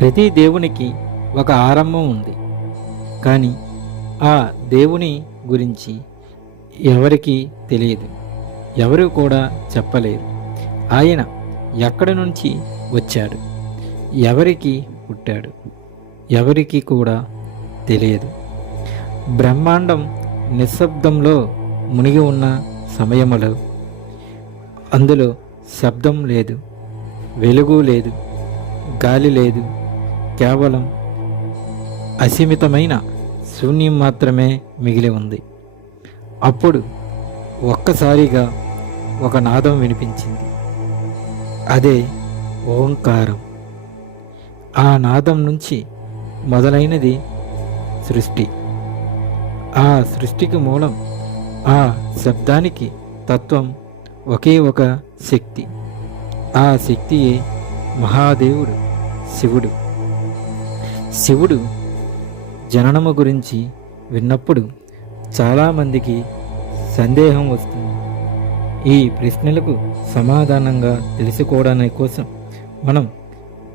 ప్రతి దేవునికి ఒక ఆరంభం ఉంది. కానీ ఆ దేవుని గురించి ఎవరికీ తెలియదు. ఎవరు కూడా చెప్పలేరు. ఆయన ఎక్కడి నుంచి వచ్చాడు? ఎవరికి పుట్టాడు? ఎవరికి కూడా తెలియదు. బ్రహ్మాండం నిశ్శబ్దంలో మునిగి ఉన్న సమయములో అందులో శబ్దం లేదు. వెలుగు లేదు. గాలి లేదు. కేవలం అసీమితమైన శూన్యం మాత్రమే మిగిలి ఉంది. అప్పుడు ఒక్కసారిగా ఒక నాదం వినిపించింది. అదే ఓంకారం. ఆ నాదం నుంచి మొదలైనది సృష్టి. ఆ సృష్టికి మూలం ఆ శబ్దానికి తత్వం ఒకే ఒక శక్తి. ఆ శక్తియే మహాదేవుడు శివుడు. శివుడు జననము గురించి విన్నప్పుడు చాలామందికి సందేహం వస్తుంది. ఈ ప్రశ్నలకు సమాధానంగా తెలుసుకోవడానికి కోసం మనం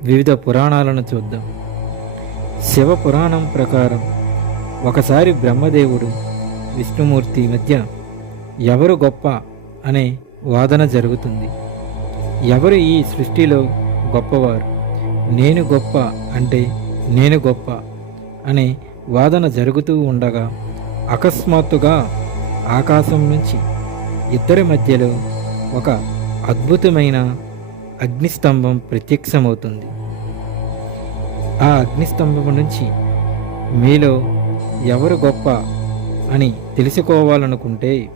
వివిధ పురాణాలను చూద్దాం. శివ పురాణం ప్రకారం ఒకసారి బ్రహ్మదేవుడు విష్ణుమూర్తి మధ్య ఎవరు గొప్ప అనే వాదన జరుగుతుంది. ఎవరు ఈ సృష్టిలో గొప్పవారు? నేను గొప్ప అంటే నేను గొప్ప అనే వాదన జరుగుతూ ఉండగా అకస్మాత్తుగా ఆకాశం నుంచి ఇద్దరి మధ్యలో ఒక అద్భుతమైన అగ్నిస్తంభం ప్రత్యక్షమవుతుంది. ఆ అగ్నిస్తంభం నుంచి మీలో ఎవరు గొప్ప అని తెలుసుకోవాలనుకుంటే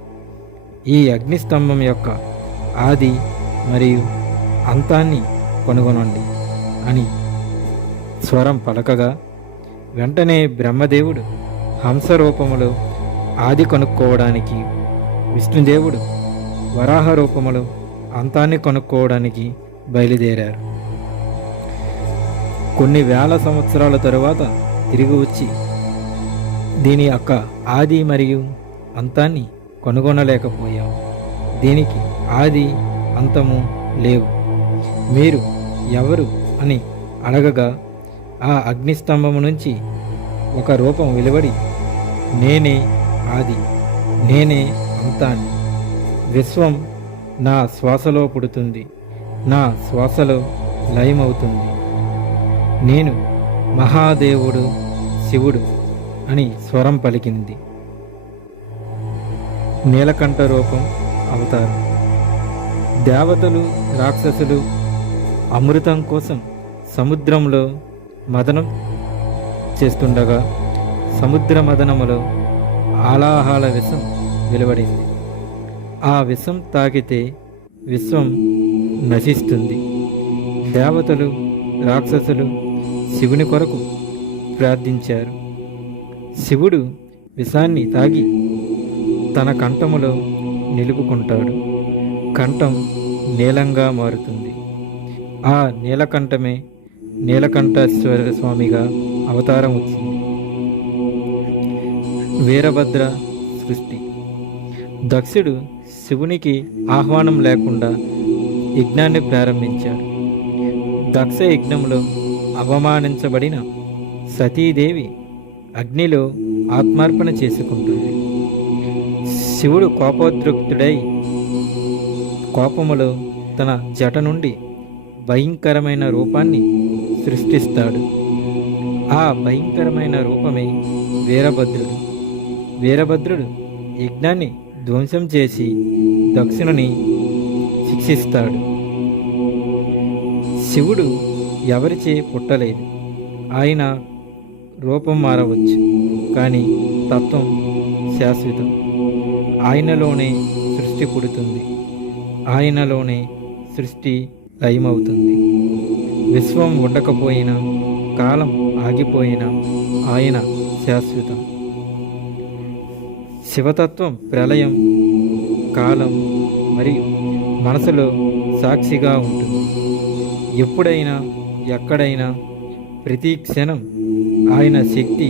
ఈ అగ్నిస్తంభం యొక్క ఆది మరియు అంతాన్ని కనుగొనండి అని స్వరం పలకగా వెంటనే బ్రహ్మదేవుడు హంసరూపములు ఆది కనుక్కోవడానికి విష్ణుదేవుడు వరాహ రూపములు అంతాన్ని కనుక్కోవడానికి బయలుదేరారు. కొన్ని వేల సంవత్సరాల తరువాత తిరిగి వచ్చి దీని యొక్క ఆది మరియు అంతాన్ని కనుగొనలేకపోయాం. దీనికి ఆది అంతము లేవు. మీరు ఎవరు? అని అడగగా ఆ అగ్నిస్తంభము నుంచి ఒక రూపం వెలువడి నేనే ఆది నేనే అంతాన్ని. విశ్వం నా శ్వాసలో పుడుతుంది నా శ్వాసలో లయమవుతుంది. నేను మహాదేవుడు శివుడు అని స్వరం పలికింది. నీలకంఠ రూపం అవతారం. దేవతలు రాక్షసులు అమృతం కోసం సముద్రంలో మదనం చేస్తుండగా సముద్ర మదనములో ఆలాహాల విషం వెలువడింది. ఆ విషం తాకితే విశ్వం నశిస్తుంది. దేవతలు రాక్షసులు శివుని కొరకు ప్రార్థించారు. శివుడు విషాన్ని తాగి తన కంఠములో నిలుపుకుంటాడు. కంఠం నీలంగా మారుతుంది. ఆ నీలకంఠమే నీలకంఠేశ్వర స్వామిగా అవతారం వచ్చింది. వీరభద్ర సృష్టి. దక్షుడు శివునికి ఆహ్వానం లేకుండా యజ్ఞాన్ని ప్రారంభించాడు. దక్ష యజ్ఞంలో అవమానించబడిన సతీదేవి అగ్నిలో ఆత్మార్పణ చేసుకుంటుంది. శివుడు కోపోద్రుక్తుడై కోపములో తన జట నుండి భయంకరమైన రూపాన్ని సృష్టిస్తాడు. ఆ భయంకరమైన రూపమే వీరభద్రుడు. వీరభద్రుడు యజ్ఞాన్ని ధ్వంసం చేసి దక్షిణుని శిక్షిస్తాడు. శివుడు ఎవరిచే పుట్టలేదు. ఆయన రూపం మారవచ్చు కానీ తత్వం శాశ్వతం. ఆయనలోనే సృష్టి పుడుతుంది. ఆయనలోనే సృష్టి లయమవుతుంది. విశ్వం ఉండకపోయినా కాలం ఆగిపోయినా ఆయన శాశ్వతం. శివతత్వం ప్రళయం కాలం మరియు మనసులో సాక్షిగా ఉంటుంది. ఎప్పుడైనా ఎక్కడైనా ప్రతి క్షణం ఆయన శక్తి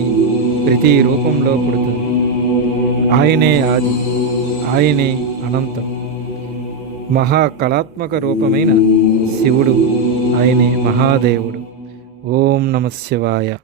ప్రతి రూపంలో పుడుతుంది. ఆయనే ఆది ఆయనే అనంతం. మహా కళాత్మక రూపమైన శివుడు ఆయనే మహాదేవుడు. ఓం నమ శివాయ.